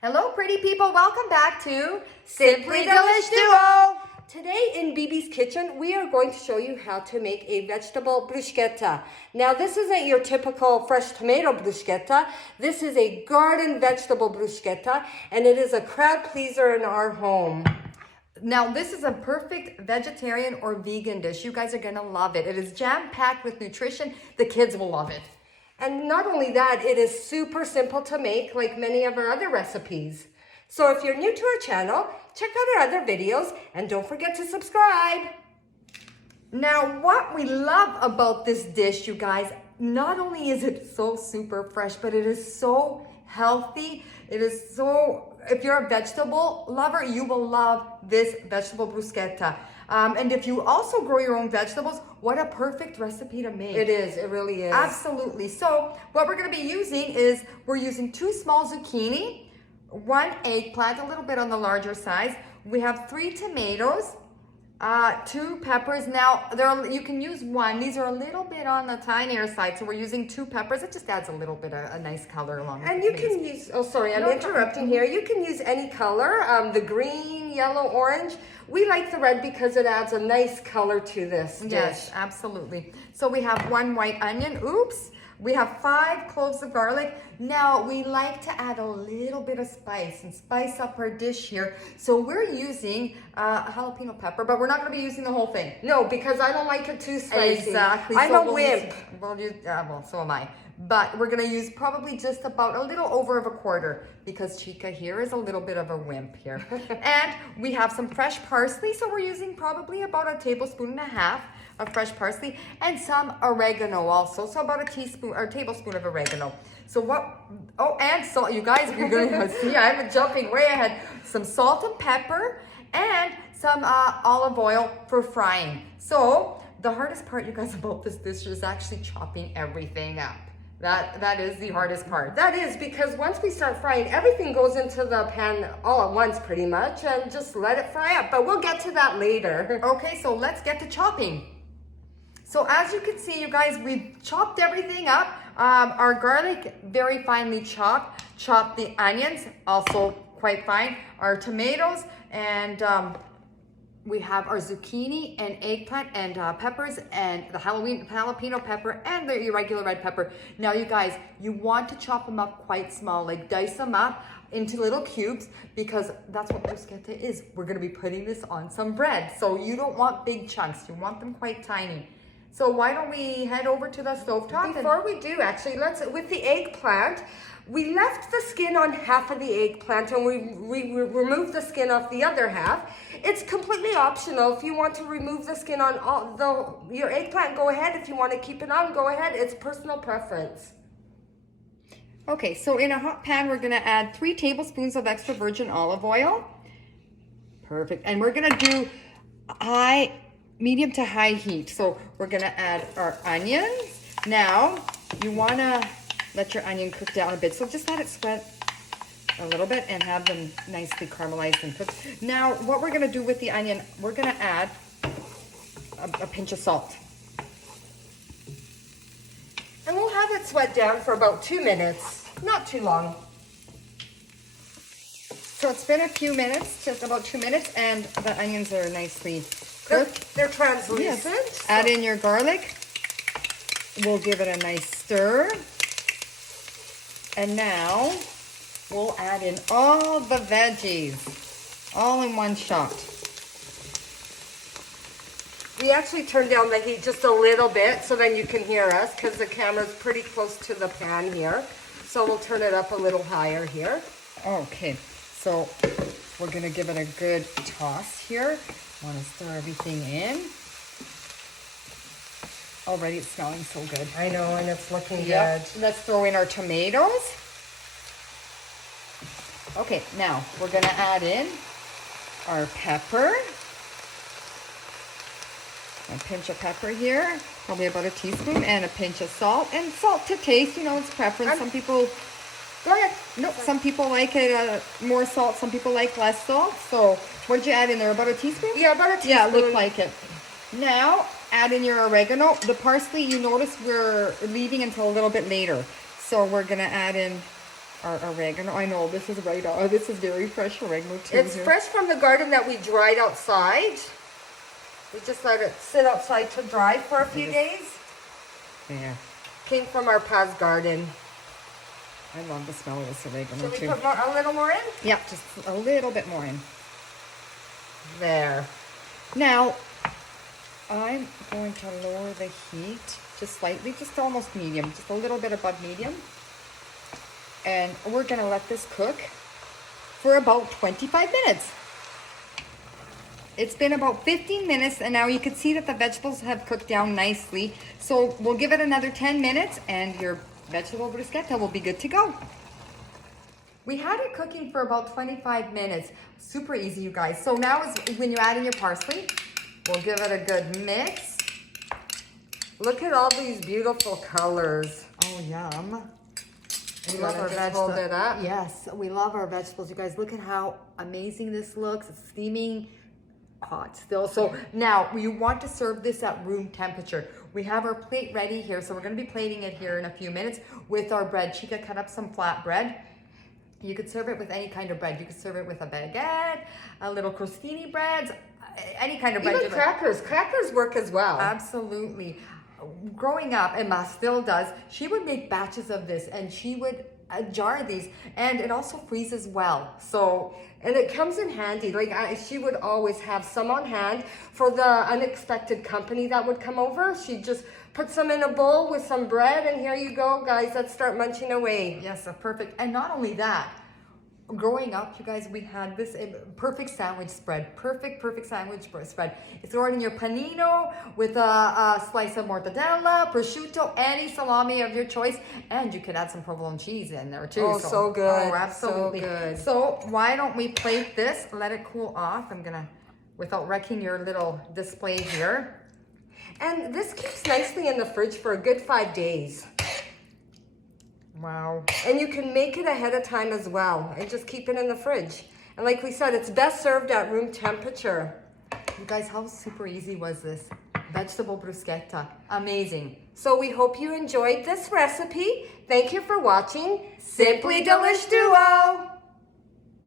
Hello, pretty people. Welcome back to Simply Delish Duo. Today in BB's Kitchen, we are going to show you how to make a vegetable bruschetta. Now, this isn't your typical fresh tomato bruschetta. This is a garden vegetable bruschetta, and it is a crowd pleaser in our home. Now, this is a perfect vegetarian or vegan dish. You guys are going to love it. It is jam-packed with nutrition. The kids will love it. And not only that, it is super simple to make like many of our other recipes. So if you're new to our channel, check out our other videos and don't forget to subscribe. Now, what we love about this dish, you guys, not only is it so super fresh, but it is so healthy. It is so, if you're a vegetable lover, you will love this vegetable bruschetta. And if you also grow your own vegetables, what a perfect recipe to make. It is, it really is. Absolutely. So what we're going to be using is, we're using 2 small zucchini, 1 eggplant, a little bit on the larger size. We have 3 tomatoes, 2 peppers. Now, you can use 1. These are a little bit on the tinier side, so we're using 2 peppers. It just adds a little bit of a nice color along with And the you tomatoes. can use, oh sorry, I'm interrupting here. You can use any color, the green, yellow, orange. We like the red because it adds a nice color to this dish. Yes, absolutely. So we have 1 white onion. Oops. We have 5 cloves of garlic. Now, we like to add a little bit of spice and spice up our dish here. So we're using jalapeno pepper, but we're not going to be using the whole thing. No, because I don't like it too spicy. Exactly. I'm so a wimp. Well, so am I. But we're going to use probably just about a little over of a quarter, because Chica here is a little bit of a wimp here. And we have some fresh parsley. So we're using probably about 1.5 tablespoons of fresh parsley, and some oregano also. So about a teaspoon or tablespoon of oregano. So and salt, you guys, you're gonna see I'm jumping way ahead. Some salt and pepper, and some olive oil for frying. So the hardest part, you guys, about this dish is actually chopping everything up. That is the hardest part. That is, because once we start frying, everything goes into the pan all at once pretty much, and just let it fry up. But we'll get to that later. Okay, so let's get to chopping. So as you can see, you guys, we've chopped everything up. Our garlic, very finely chopped. Chopped the onions, also quite fine. Our tomatoes, and we have our zucchini and eggplant and peppers, and the jalapeno pepper and the irregular red pepper. Now, you guys, you want to chop them up quite small, like dice them up into little cubes, because that's what bruschetta is. We're going to be putting this on some bread. So you don't want big chunks. You want them quite tiny. So why don't we head over to the stovetop? Before we do, actually, with the eggplant, we left the skin on half of the eggplant, and we removed the skin off the other half. It's completely optional. If you want to remove the skin on your eggplant, go ahead. If you want to keep it on, go ahead. It's personal preference. Okay, so in a hot pan, we're going to add 3 tablespoons of extra virgin olive oil. Perfect. And we're going to do medium to high heat. So we're going to add our onions. Now, you want to let your onion cook down a bit. So just let it sweat a little bit and have them nicely caramelized and cooked. Now, what we're going to do with the onion, we're going to add a pinch of salt. And we'll have it sweat down for about 2 minutes. Not too long. So it's been a few minutes, just about 2 minutes, and the onions are nicely cooked. They're translucent. Yes. Add in your garlic. We'll give it a nice stir. And now we'll add in all the veggies, all in one shot. We actually turned down the heat just a little bit so then you can hear us, because the camera's pretty close to the pan here. So we'll turn it up a little higher here. Okay, so we're gonna give it a good toss here. Want to stir everything in. Already it's smelling so good. I know, and it's looking Yep. good. Let's throw in our tomatoes. Okay, now we're gonna add in our pepper. A pinch of pepper here, probably about a teaspoon, and a pinch of salt. And salt to taste, you know, it's preference. Some people, Go ahead. no, some people like it more salt, some people like less salt. So what did you add in there, about a teaspoon? Yeah, about a teaspoon. Yeah, it looked like it. Now, add in your oregano. The parsley, you notice we're leaving until a little bit later. So we're going to add in our oregano. I know this is right. This is very fresh oregano too. It's here. fresh from the garden that we dried outside. We just let it sit outside to dry for a few days. Yeah. Came from our pa's garden. I love the smell of this oregano Should we too. put a little more in? Yeah, just a little bit more in. There. Now, I'm going to lower the heat just slightly, just almost medium, just a little bit above medium. And we're going to let this cook for about 25 minutes. It's been about 15 minutes, and now you can see that the vegetables have cooked down nicely. So we'll give it another 10 minutes, and your vegetable bruschetta will be good to go. We had it cooking for about 25 minutes. Super easy, you guys. So now is when you add in your parsley. We'll give it a good mix. Look at all these beautiful colors. Oh, yum. We love our vegetables. Hold it up. Yes, we love our vegetables. You guys, look at how amazing this looks. It's steaming hot still. So now you want to serve this at room temperature. We have our plate ready here. So we're going to be plating it here in a few minutes with our bread. Chica cut up some flat bread. You could serve it with any kind of bread. You could serve it with a baguette, a little crostini breads, any kind of bread. Even crackers. Crackers work as well. Absolutely. Growing up, Emma still does, she would make batches of this and she would jar these, and it also freezes well. So, and it comes in handy. Like she would always have some on hand for the unexpected company that would come over. She'd just put some in a bowl with some bread, and here you go, guys. Let's start munching away. Yes, perfect. And not only that, growing up, you guys, we had this perfect sandwich spread. Perfect sandwich spread. It's thrown in your panino with a slice of mortadella, prosciutto, any salami of your choice. And you could add some provolone cheese in there too. Oh, so good. Oh, absolutely. So good. So why don't we plate this, let it cool off. I'm going to, without wrecking your little display here. And this keeps nicely in the fridge for a good 5 days. Wow. And you can make it ahead of time as well and just keep it in the fridge. And like we said, it's best served at room temperature. You guys, how super easy was this? Vegetable bruschetta. Amazing. So we hope you enjoyed this recipe. Thank you for watching Simply Delish Duo.